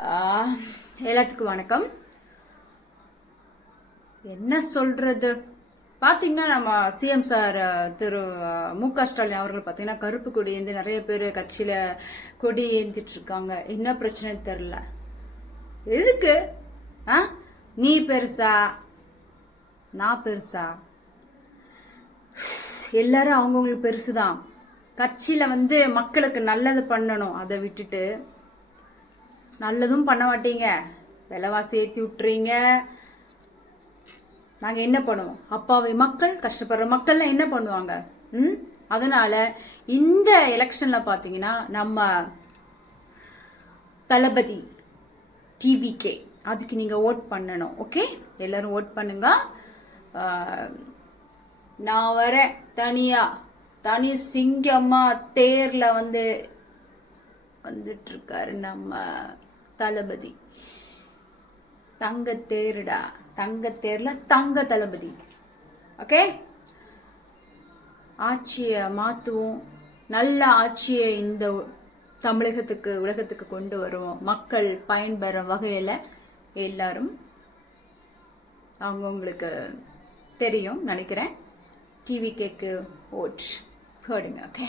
எல்லாத்துக்கும் வணக்கம். என்ன சொல்றது, பார்த்தீங்கன்னா நம்ம சிஎம் சார் திரு மு.க. ஸ்டாலின் அவர்கள் பார்த்தீங்கன்னா கருப்பு கொடி ஏந்தி நிறைய பேர் கட்சியில் கொடி ஏந்திட்டு இருக்காங்க. என்ன பிரச்சனை தெரில. எதுக்கு? நீ பெருசா நான் பெருசா? எல்லாரும் அவங்கவுங்களுக்கு பெருசுதான். கட்சியில் மக்களுக்கு நல்லது பண்ணணும். அதை விட்டுட்டு நல்லதும் பண்ண மாட்டீங்க, விலைவாசி ஏற்றி விட்டுறீங்க. நாங்கள் என்ன பண்ணுவோம்? அப்பாவி மக்கள், கஷ்டப்படுற மக்கள்லாம் என்ன பண்ணுவாங்க? அதனால இந்த எலெக்ஷன்ல பார்த்தீங்கன்னா நம்ம தளபதி டிவிகே அதுக்கு நீங்கள் ஓட் பண்ணணும். ஓகே, எல்லாரும் ஓட் பண்ணுங்க. நான் வரேன் தனி சிங்கம்மா தேர்ல வந்துட்டு இருக்காரு நம்ம தளபதி. தங்க தேருடா, தங்க தேர்ல தங்க தளபதி. ஓகே, ஆட்சியை மாற்றுவோம். நல்ல ஆட்சியை இந்த தமிழகத்துக்கு உலகத்துக்கு கொண்டு வருவோம். மக்கள் பயன்பெற வகையில் எல்லாரும் அவங்கவுங்களுக்கு தெரியும் நினைக்கிறேன். டிவிகேக்கு ஓட் போடுங்க. ஓகே.